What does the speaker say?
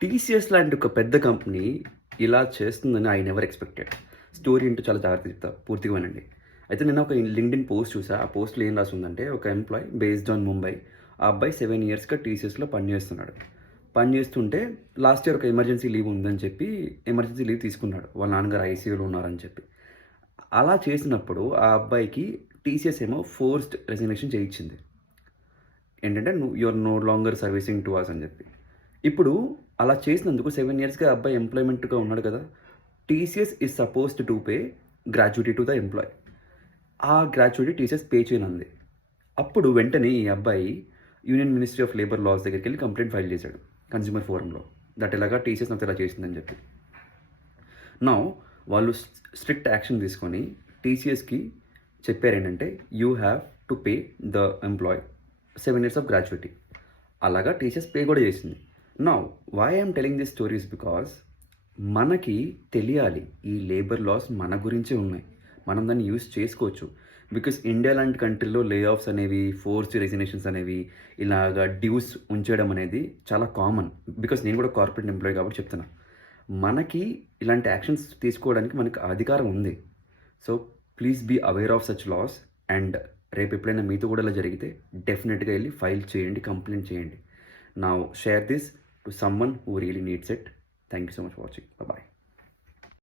TCS లాంటి ఒక పెద్ద కంపెనీ ఇలా చేస్తుందని ఐ నెవర్ ఎక్స్‌పెక్టెడ్. స్టోరీ ఏంటో చాలా జాగ్రత్తగా చెప్తా. పూర్తిగా వినండి. అయితే నిన్న ఒక లింక్డ్ఇన్ పోస్ట్ చూసా. ఆ పోస్ట్‌లో ఏం రాసుందంటే ఒక ఎంప్లాయీ బేస్డ్ ఆన్ ముంబై. ఆ అబ్బాయి 7 ఇయర్స్‌గా టీసీఎస్‌లో పనిచేస్తున్నాడు. పని చేస్తుంటే లాస్ట్ ఇయర్ ఒక ఎమర్జెన్సీ లీవ్ ఉందని చెప్పి ఎమర్జెన్సీ లీవ్ తీసుకున్నాడు. వాళ్ళ నాన్నగారు ఐసీయూలో ఉన్నారని చెప్పి. అలా చేసినప్పుడు ఆ అబ్బాయికి టీసీఎస్ ఏమో ఫోర్స్డ్ రెసిగ్నేషన్ చేయించింది. ఏంటంటే you are no longer servicing to us అని చెప్పి. ఇప్పుడు అలా చేసినందుకు 7 ఇయర్స్‌గా అబ్బాయి ఎంప్లాయ్‌మెంట్‌గా ఉన్నాడు కదా! TCS is supposed to pay gratuity to the employee. ఆ గ్రాట్యుటీ టీసీఎస్ పే చేయనుంది. అప్పుడు వెంటనే ఈ అబ్బాయి union ministry of labour laws దగ్గరికెళ్ళి కంప్లెయింట్ ఫైల్ చేశాడు. కన్స్యూమర్ ఫోరంలో. దట్ ఇలాగా టీసీఎస్ నాతో ఇలా చేసిందని చెప్పి. నౌ వాళ్ళు స్ట్రిక్ట్ యాక్షన్ తీసుకొని టీసీఎస్‌కి చెప్పారేంటంటే you have to pay the employee 7 years of gratuity. అలాగా టీసీఎస్ పే కూడా చేసింది. Now why I'm telling this stories because మనకి తెలియాలి ఈ లేబర్ లాస్ మన గురించే ఉన్నాయి. మనం దాన్ని యూజ్ చేసుకోవచ్చు. బికాస్ ఇండియా లాంటి కంట్రీలో లే ఆఫ్స్ అనేవి, ఫోర్స్డ్ రెసిగ్నేషన్స్ అనేవి, ఇలాగా డ్యూస్ ఉంచడం అనేది చాలా కామన్. బికాస్ నేను కూడా కార్పొరేట్ ఎంప్లాయీ కాబట్టి చెప్తున్నా. మనకి ఇలాంటి యాక్షన్స్ తీసుకోవడానికి మనకు అధికారం ఉంది. So please be aware of such laws and రేపు ఎప్పుడైనా మీతో కూడా ఇలా జరిగితే డెఫినెట్‌గా ఎళ్లి ఫైల్ చేయండి, కంప్లెయింట్ చేయండి. Now share this to someone who really needs it. Thank you so much for watching. By.